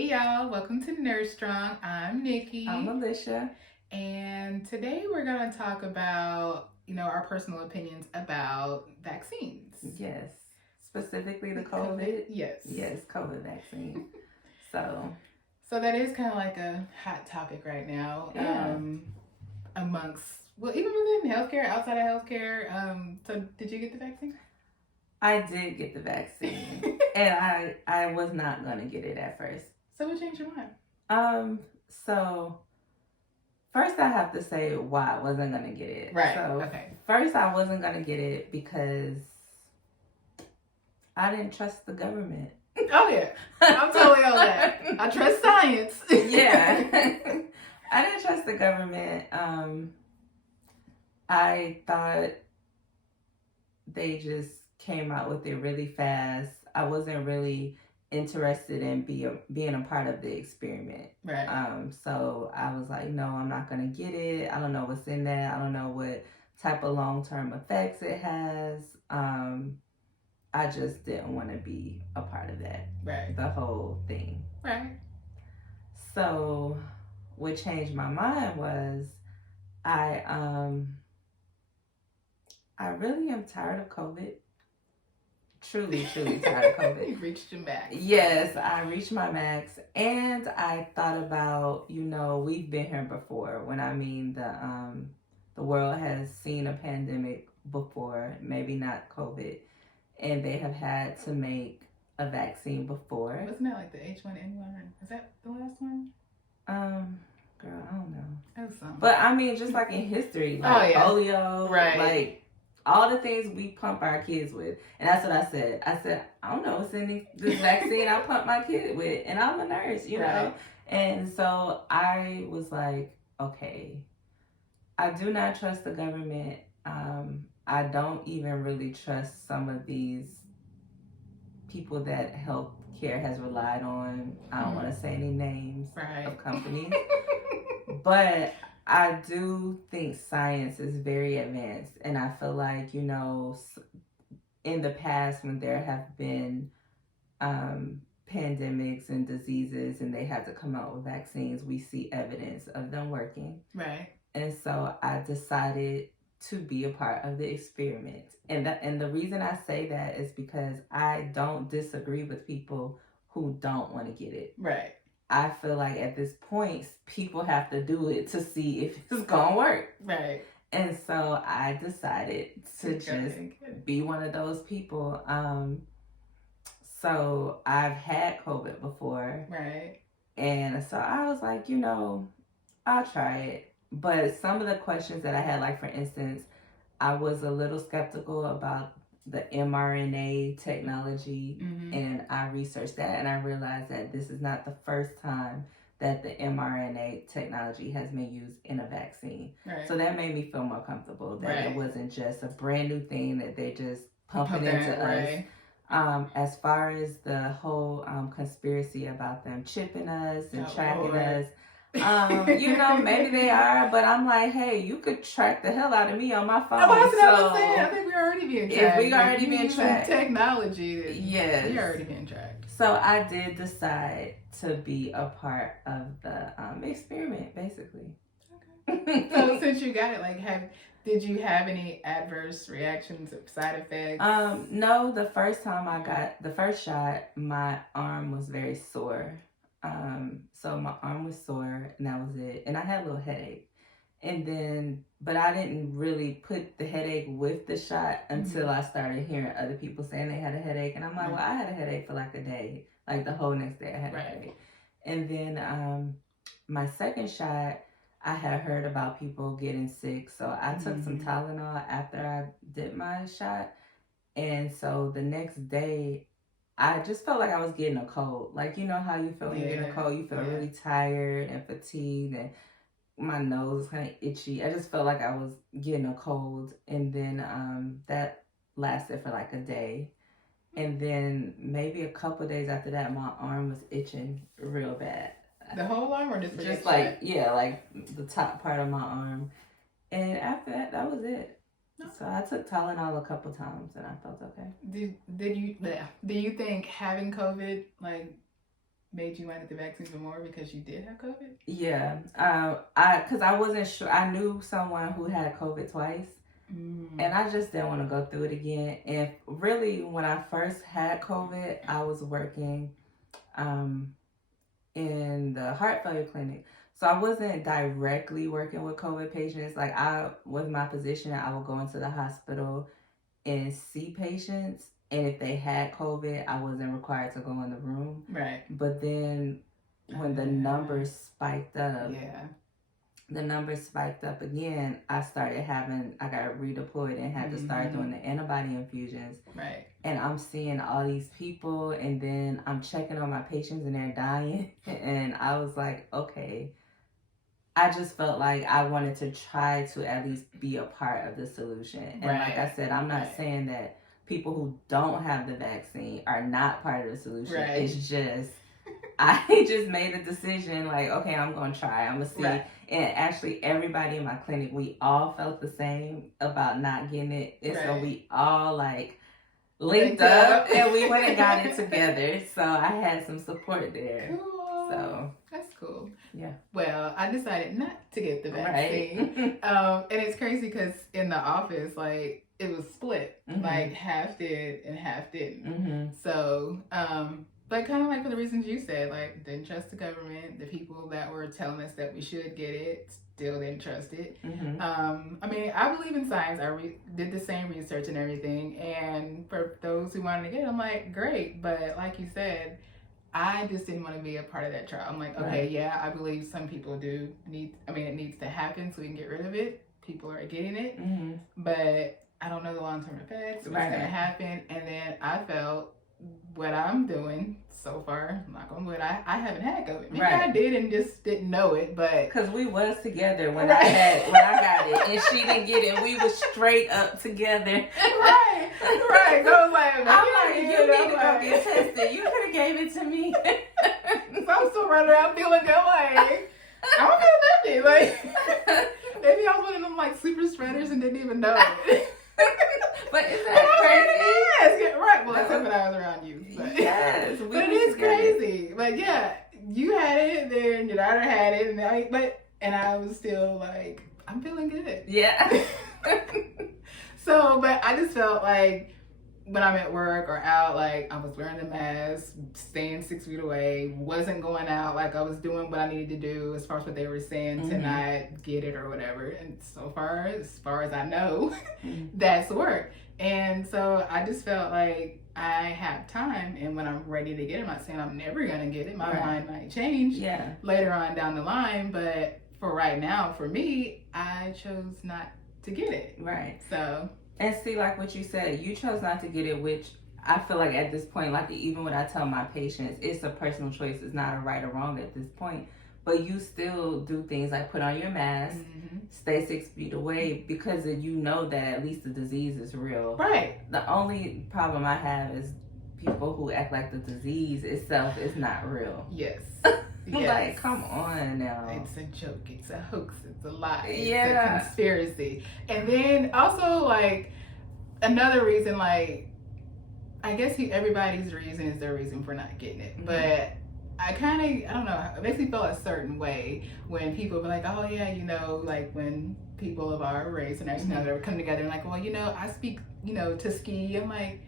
Hey y'all, welcome to Nurse Strong. I'm Nikki. I'm Alicia. And today we're going to talk about, our personal opinions about vaccines. Yes. Specifically the COVID. Yes. Yes, COVID vaccine. So that is kind of like a hot topic right now. Yeah. Amongst, even within healthcare, outside of healthcare. So did you get the vaccine? I did get the vaccine. And I was not gonna get it at first. So what changed your mind? So first I have to say why I wasn't gonna get it. Right. So okay. First I wasn't gonna get it because I didn't trust the government. Oh yeah. I'm totally on that. I trust science. Yeah. I didn't trust the government. I thought they just came out with it really fast. I wasn't really interested in being a part of the experiment. Right. So I was like, no, I'm not gonna get it. I don't know what's in that. I don't know what type of long-term effects it has. I just didn't want to be a part of that. Right. The whole thing. Right. So what changed my mind was I really am tired of COVID. Truly tired of COVID. You reached your max. Yes, I reached my max. And I thought about, we've been here before. When I mean the world has seen a pandemic before, maybe not COVID, and they have had to make a vaccine before. Wasn't that like the H1N1? Is that the last one? Girl, I don't know. That was something. But I mean, just like in history, like polio, right? Like all the things we pump our kids with. And that's what I said. I said, I don't know what's in this vaccine I pump my kid with. And I'm a nurse, know? And so I was like, okay, I do not trust the government. I don't even really trust some of these people that healthcare has relied on. I don't want to say any names of companies. But I do think science is very advanced, and I feel like, in the past when there have been pandemics and diseases and they had to come out with vaccines, we see evidence of them working. Right. And so I decided to be a part of the experiment. And the reason I say that is because I don't disagree with people who don't want to get it. Right. I feel like at this point, people have to do it to see if it's going to work. Right. And so I decided to just be one of those people. So I've had COVID before. Right. And so I was like, I'll try it. But some of the questions that I had, like for instance, I was a little skeptical about the mRNA technology, and I researched that, and I realized that this is not the first time that the mRNA technology has been used in a vaccine. Right. So that made me feel more comfortable that it wasn't just a brand new thing that they're just pumping into us. As far as the whole conspiracy about them chipping us and tracking us, maybe they are, but I'm like, hey, you could track the hell out of me on my phone. I think we're already being tracked. If we already being tracked. Technology. Yes. We're already being tracked. So I did decide to be a part of the experiment, basically. Okay. So since you got it, did you have any adverse reactions or side effects? No, the first time I got the first shot, my arm was very sore. So my arm was sore and that was it. And I had a little headache. But I didn't really put the headache with the shot until I started hearing other people saying they had a headache. And I'm like, well, I had a headache for like a day. Like the whole next day I had a headache. And then my second shot, I had heard about people getting sick. So I took some Tylenol after I did my shot. And so the next day, I just felt like I was getting a cold. Like, you know how you feel when you get a cold? You feel really tired and fatigued, and my nose is kind of itchy. I just felt like I was getting a cold. And then that lasted for like a day. And then maybe a couple of days after that, my arm was itching real bad. The whole arm or just like the top part of my arm. And after that, that was it. So I took Tylenol a couple times and I felt okay. Do you think having COVID made you want the vaccine even more because you did have COVID? Yeah. Because I wasn't sure. I knew someone who had COVID twice. And I just didn't want to go through it again. And really, when I first had COVID, I was working in the heart failure clinic. So I wasn't directly working with COVID patients. Like, with my position, I would go into the hospital and see patients. And if they had COVID, I wasn't required to go in the room. Right. But then when the numbers spiked up, again, I got redeployed and had to start doing the antibody infusions. Right. And I'm seeing all these people, and then I'm checking on my patients and they're dying. And I was like, okay. I just felt like I wanted to try to at least be a part of the solution. And like I said, I'm not saying that people who don't have the vaccine are not part of the solution. Right. It's just, I just made a decision like, okay, I'm going to try. I'm going to see. Right. And actually, everybody in my clinic, we all felt the same about not getting it. And so we all like linked up and we went and got it together. So I had some support there. Cool. So that's cool. Yeah. Well, I decided not to get the vaccine. Right. And it's crazy because in the office, like, it was split. Like, half did and half didn't. So, but kind of like for the reasons you said, like, didn't trust the government. The people that were telling us that we should get it still didn't trust it. I mean, I believe in science. I did the same research and everything. And for those who wanted to get it, I'm like, great. But like you said, I just didn't want to be a part of that trial. I'm like, okay, yeah, I believe some people do need, I mean, it needs to happen so we can get rid of it. People are getting it. But I don't know the long-term effects, what's going to happen. And then I felt what I'm doing so far, I'm not going to I haven't had COVID. Maybe I did and just didn't know it, but because we was together when I got it, and she didn't get it. We was straight up together. Right. So I was like, I'm like, you need to go get tested. You could have gave it to me. So I'm still running around feeling good, like I don't feel nothing. Like maybe I was one of them like super spreaders and didn't even know it. But is that crazy? Right. Well, except when I was around you. But, yes. But it is crazy. But yeah, you had it, then your daughter had it, and I was still like, I'm feeling good. Yeah. So, but I just felt like when I'm at work or out, like I was wearing the mask, staying 6 feet away, wasn't going out, like I was doing what I needed to do as far as what they were saying to not get it or whatever. And so far as I know, that's the work. And so I just felt like I have time, and when I'm ready to get it, I'm not saying I'm never gonna get it. My mind might change later on down the line, but for right now, for me, I chose not to get it. Right. So. And see, like what you said, you chose not to get it, which I feel like at this point, like even when I tell my patients, it's a personal choice. It's not a right or wrong at this point. But you still do things like put on your mask, stay 6 feet away, because you know that at least the disease is real. Right. The only problem I have is people who act like the disease itself is not real. Yes. Like, come on now. It's a joke. It's a hoax. It's a lie. It's a conspiracy. And then also, like, another reason, like, I guess everybody's reason is their reason for not getting it. But I don't know, I basically felt a certain way when people were like, oh yeah, you know, like when people of our race and our they would come together and like, well, you know, I speak, you know, Tuskegee. I'm like,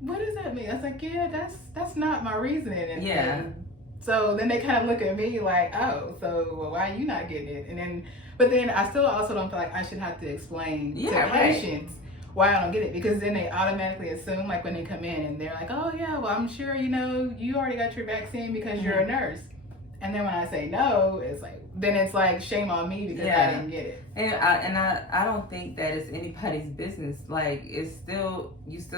what does that mean? I was like, yeah, that's not my reasoning. And so then they kind of look at me like, oh, so why are you not getting it? But then I still also don't feel like I should have to explain to patients why I don't get it, because then they automatically assume, like when they come in and they're like, oh yeah, well I'm sure, you know, you already got your vaccine because you're a nurse. And then when I say no, it's like shame on me because I didn't get it. And I don't think that it's anybody's business. Like, you still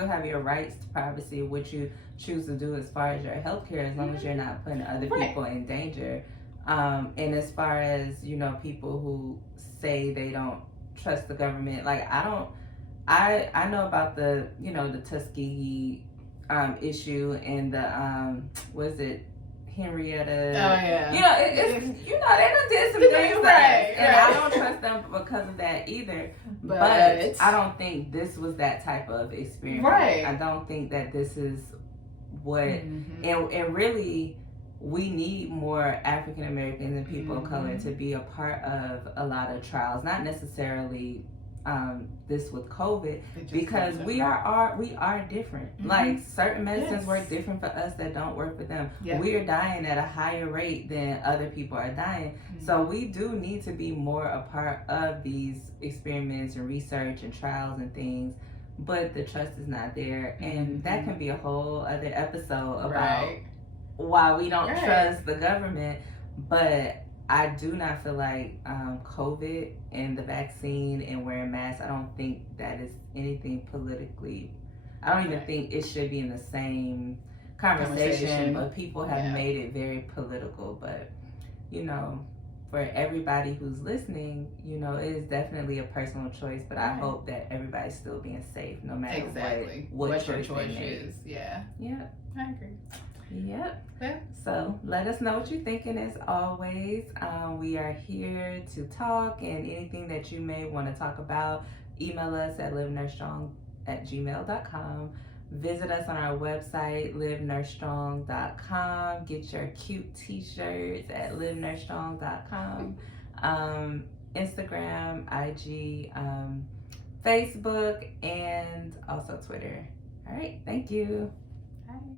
have your rights to privacy, what you choose to do as far as your healthcare, as long as you're not putting other people in danger. And as far as, you know, people who say they don't trust the government, like I know about the, you know, the Tuskegee issue and the Henrietta. Oh yeah. You know, it's you know, they done did some things and I don't trust them because of that either. But I don't think this was that type of experience. Right. I don't think that this is what, and really, we need more African Americans and people of color to be a part of a lot of trials, not necessarily this with COVID, because we are different. Like certain medicines work different for us that don't work for them. We are dying at a higher rate than other people are dying. So we do need to be more a part of these experiments and research and trials and things, but the trust is not there. And that can be a whole other episode about why we don't trust the government. But I do not feel like COVID and the vaccine and wearing masks, I don't think that is anything politically. I don't even think it should be in the same conversation. But people have made it very political. But, you know, for everybody who's listening, you know, it is definitely a personal choice. But I hope that everybody's still being safe no matter what your choice is. Yeah, I agree. Yep. So let us know what you're thinking as always. We are here to talk, and anything that you may want to talk about, email us at livenursestrong@gmail.com. Visit us on our website, livenursestrong.com. Get your cute t-shirts at livenursestrong.com. Instagram, IG, Facebook, and also Twitter. All right. Thank you. Bye.